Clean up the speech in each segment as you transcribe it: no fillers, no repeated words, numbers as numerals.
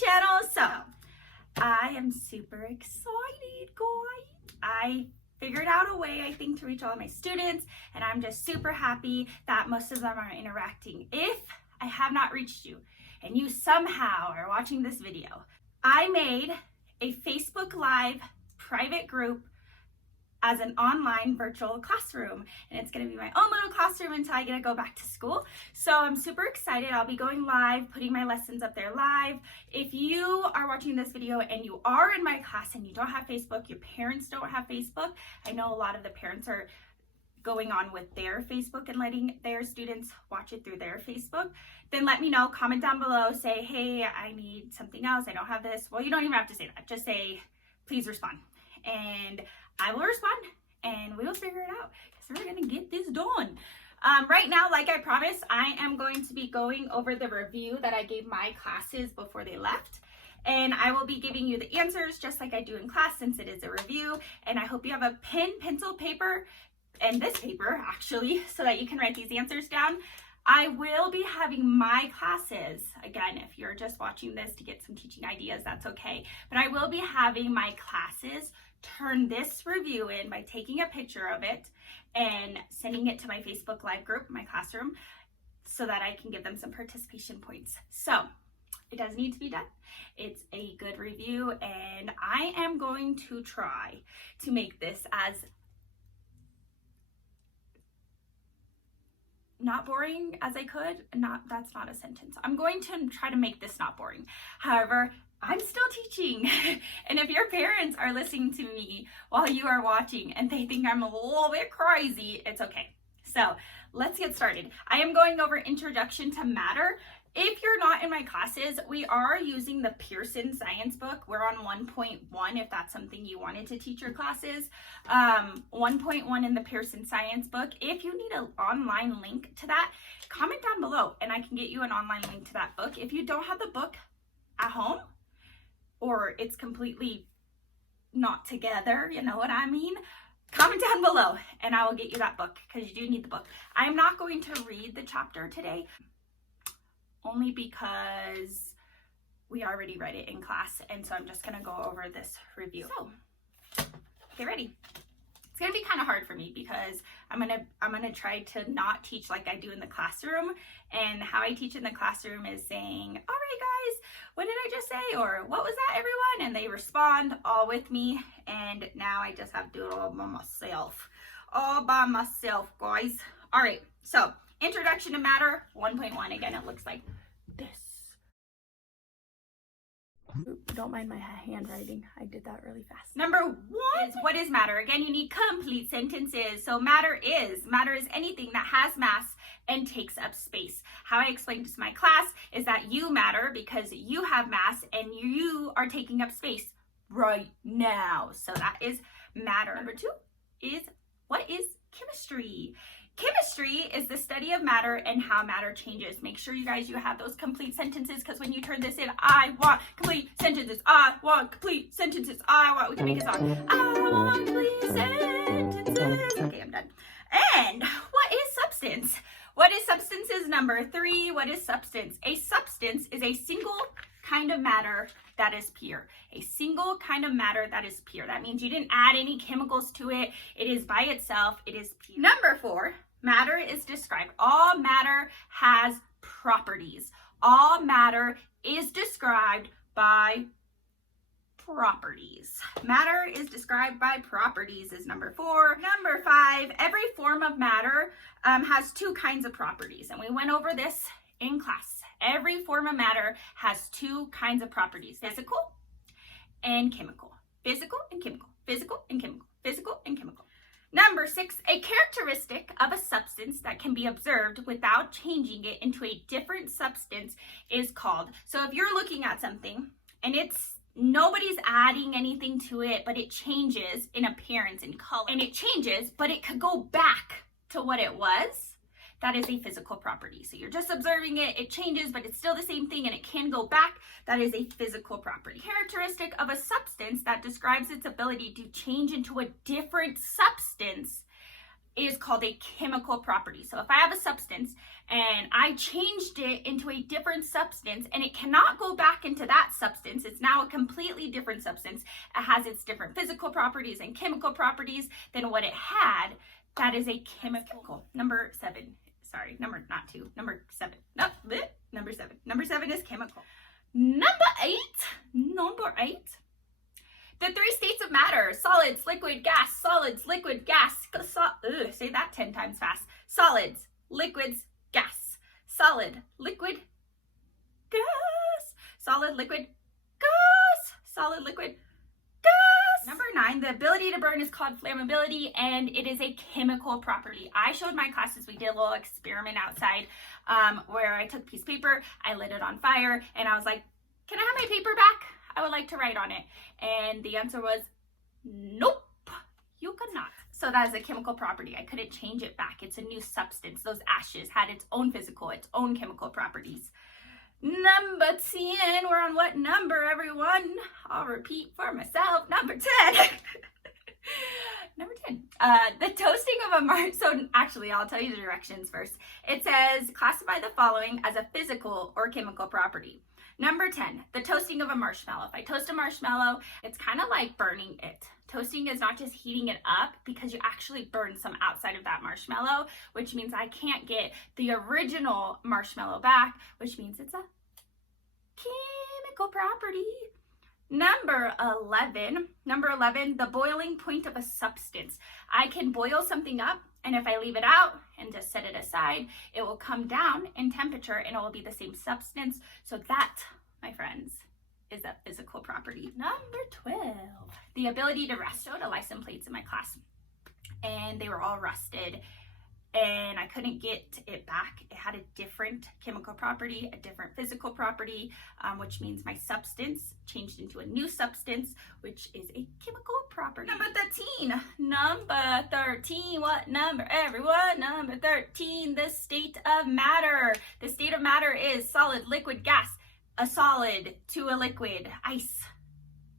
channel. So I am super excited, guys. I figured out a way, I think, to reach all of my students, and I'm just super happy that most of them are interacting. If I have not reached you and you somehow are watching this video, I made a Facebook Live private group as an online virtual classroom, and it's going to be my own little classroom until I get to go back to school. So I'm super excited. I'll be going live, putting my lessons up there live. If you are watching this video and you are in my class and you don't have Facebook, your parents don't have Facebook, I know a lot of the parents are going on with their Facebook and letting their students watch it through their Facebook, then let me know. Comment down below, say, hey, I need something else, I don't have this. Well, you don't even have to say that, just say, please respond, and I will respond and we will figure it out because we're gonna get this done. Right now, like I promised, I am going to be going over the review that I gave my classes before they left, and I will be giving you the answers just like I do in class since it is a review. And I hope you have a pen, pencil, paper, and this paper actually, so that you can write these answers down. I will be having my classes, again, if you're just watching this to get some teaching ideas, that's okay, but I will be having my classes turn this review in by taking a picture of it and sending it to my Facebook Live group, my classroom, so that I can give them some participation points. So it does need to be done. It's a good review, and I am going to try to make this as not boring as I could. That's not a sentence. I'm going to try to make this not boring. However, I'm still teaching. And if your parents are listening to me while you are watching and they think I'm a little bit crazy, it's okay. So let's get started. I am going over Introduction to Matter. If you're not in my classes, we are using the Pearson Science book. We're on 1.1 if that's something you wanted to teach your classes. 1.1 in the Pearson Science book. If you need an online link to that, comment down below and I can get you an online link to that book. If you don't have the book at home, or it's completely not together, you know what I mean? Comment down below and I will get you that book because you do need the book. I'm not going to read the chapter today, only because we already read it in class, and so I'm just gonna go over this review. So, get ready. It's gonna be kind of hard for me because I'm gonna try to not teach like I do in the classroom, and how I teach in the classroom is saying, all right guys, what did I just say? Or what was that, everyone? And they respond all with me, and now I just have to do it all by myself, guys. All right, so Introduction to Matter 1.1. Again, it looks like this. Don't mind my handwriting. I did that really fast. Number 1 is, what is matter? Again, you need complete sentences. So matter is anything that has mass and takes up space. How I explained this to my class is that you matter because you have mass and you are taking up space right now. So that is matter. Number 2 is, what is chemistry? Chemistry is the study of matter and how matter changes. Make sure you guys, you have those complete sentences, because when you turn this in, I want complete sentences. I want complete sentences. We can make a song. I want complete sentences. Okay, I'm done. And what is substance? What is substance is number 3. What is substance? A substance is a single kind of matter that is pure. A single kind of matter that is pure. That means you didn't add any chemicals to it. It is by itself. It is pure. Number 4. Matter is described. All matter has properties. All matter is described by properties. Matter is described by properties is number 4. Number 5, every form of matter has 2 kinds of properties, and we went over this in class. Every form of matter has 2 kinds of properties: physical and chemical. Physical and chemical. Physical and chemical. Physical and chemical. Number 6, a characteristic of a substance that can be observed without changing it into a different substance is called. So if you're looking at something and nobody's adding anything to it, but it changes in appearance and color, and it changes, but it could go back to what it was, that is a physical property. So you're just observing it, it changes, but it's still the same thing and it can go back. That is a physical property. Characteristic of a substance that describes its ability to change into a different substance is called a chemical property. So if I have a substance and I changed it into a different substance and it cannot go back into that substance, it's now a completely different substance. It has its different physical properties and chemical properties than what it had. That is a chemical. Number 7. Sorry, number 7. No, number 7. Number 7 is chemical. Number 8. The 3 states of matter: solids, liquid, gas, solids, liquid, gas. Say that 10 times fast. Solids, liquids, gas. Solid, liquid, gas. Solid, liquid, gas. Solid, liquid, gas. Number 9, the ability to burn is called flammability, and it is a chemical property. I showed my classes, we did a little experiment outside where I took a piece of paper, I lit it on fire, and I was like, can I have my paper back? I would like to write on it. And the answer was, nope, you could not. So that is a chemical property. I couldn't change it back. It's a new substance. Those ashes had its own physical, its own chemical properties. Number 10, we're on what number, everyone? I'll repeat for myself. Number 10. Number 10. The toasting of a so actually, I'll tell you the directions first. It says, classify the following as a physical or chemical property. Number 10, the toasting of a marshmallow. If I toast a marshmallow, it's kind of like burning it. Toasting is not just heating it up, because you actually burn some outside of that marshmallow, which means I can't get the original marshmallow back, which means it's a chemical property. Number 11, the boiling point of a substance. I can boil something up, and if I leave it out and just set it aside, it will come down in temperature and it will be the same substance. So that, my friends, is a physical property. Number 12, the ability to rust. I showed a license plates in my class, and they were all rusted, and I couldn't get it back. It had a different chemical property, a different physical property, which means my substance changed into a new substance, which is a chemical property. Number 13, what number, everyone? Number 13, the state of matter. The state of matter is solid, liquid, gas. A solid to a liquid, ice.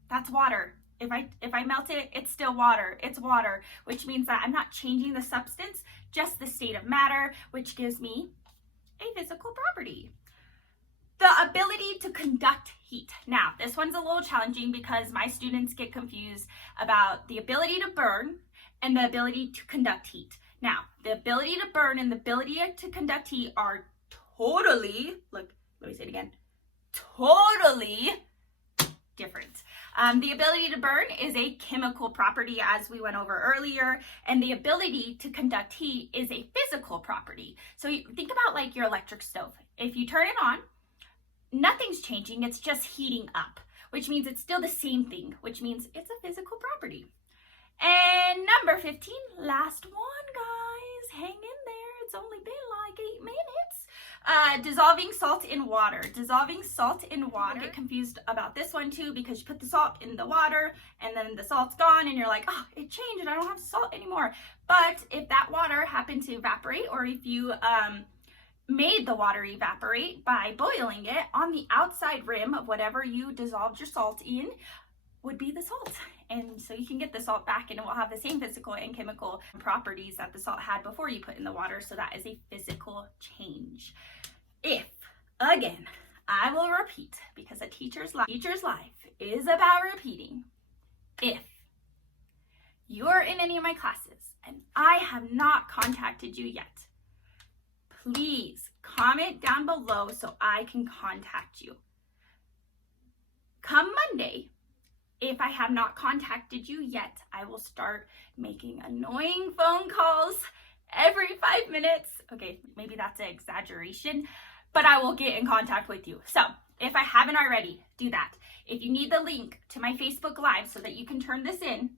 That's water. If I melt it, it's still water. It's water, which means that I'm not changing the substance, just the state of matter, which gives me a physical property. The ability to conduct heat. Now, this one's a little challenging because my students get confused about the ability to burn and the ability to conduct heat. Now, the ability to burn and the ability to conduct heat are totally, let me say it again, totally different. The ability to burn is a chemical property, as we went over earlier, and the ability to conduct heat is a physical property. So you think about like your electric stove. If you turn it on, nothing's changing, it's just heating up, which means it's still the same thing, which means it's a physical property. And number 15, last one, guys, hang in there, it's only been like 8 minutes. Dissolving salt in water. Dissolving salt in water. I get confused about this one too, because you put the salt in the water and then the salt's gone and you're like, oh, it changed and I don't have salt anymore. But if that water happened to evaporate, or if you made the water evaporate by boiling it, on the outside rim of whatever you dissolved your salt in would be the salt. And so you can get the salt back and it will have the same physical and chemical properties that the salt had before you put in the water. So that is a physical change. If, again, I will repeat, because a teacher's life is about repeating. If you're in any of my classes and I have not contacted you yet, please comment down below so I can contact you. Come Monday, if I have not contacted you yet, I will start making annoying phone calls every 5 minutes. Okay, maybe that's an exaggeration, but I will get in contact with you. So if I haven't already, do that. If you need the link to my Facebook Live so that you can turn this in,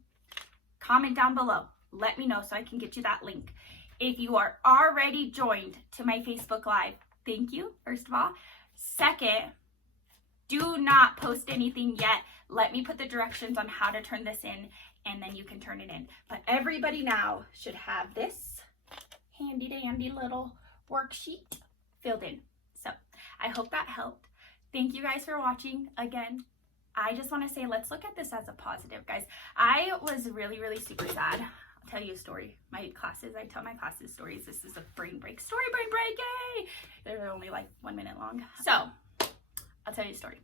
comment down below. Let me know so I can get you that link. If you are already joined to my Facebook Live, thank you, first of all. Second, do not post anything yet. Let me put the directions on how to turn this in, and then you can turn it in. But everybody now should have this handy dandy little worksheet filled in. So I hope that helped. Thank you guys for watching. Again, I just want to say, let's look at this as a positive, guys. I was really, really super sad I'll tell you a story. I tell my classes stories. This is a brain break. Story brain break, yay! They're only like 1 minute long. So, I'll tell you a story.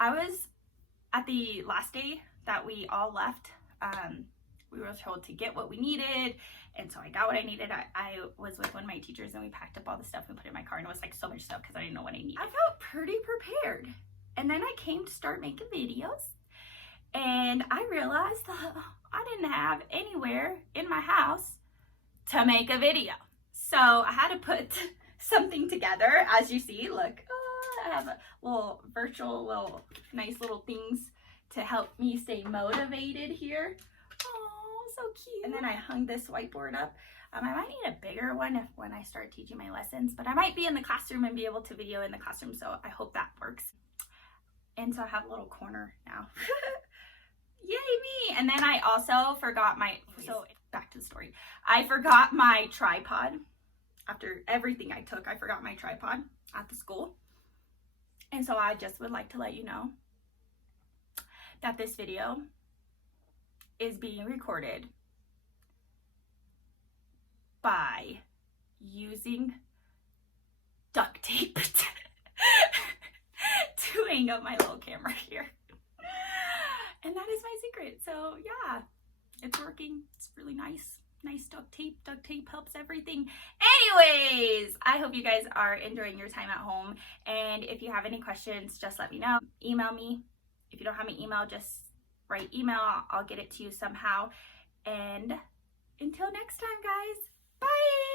I was at the last day that we all left. We were told to get what we needed, and so I got what I needed. I was with one of my teachers, and we packed up all the stuff and put it in my car, and it was like so much stuff because I didn't know what I needed. I felt pretty prepared, and then I came to start making videos, and I realized that I didn't have anywhere in my house to make a video. So I had to put something together. As you see, look, I have a little nice little things to help me stay motivated here. Oh, so cute. And then I hung this whiteboard up. I might need a bigger one when I start teaching my lessons, but I might be in the classroom and be able to video in the classroom, so I hope that works. And so I have a little corner now. Yay me! And then I also forgot so back to the story. I forgot my tripod. After everything I took, I forgot my tripod at the school. And so I just would like to let you know that this video is being recorded by using duct tape to hang up my little camera here. And that is my secret. So yeah, it's working. It's really nice. Nice duct tape. Duct tape helps everything. Anyways, I hope you guys are enjoying your time at home. And if you have any questions, just let me know. Email me. If you don't have my email, just write email. I'll get it to you somehow. And until next time, guys. Bye.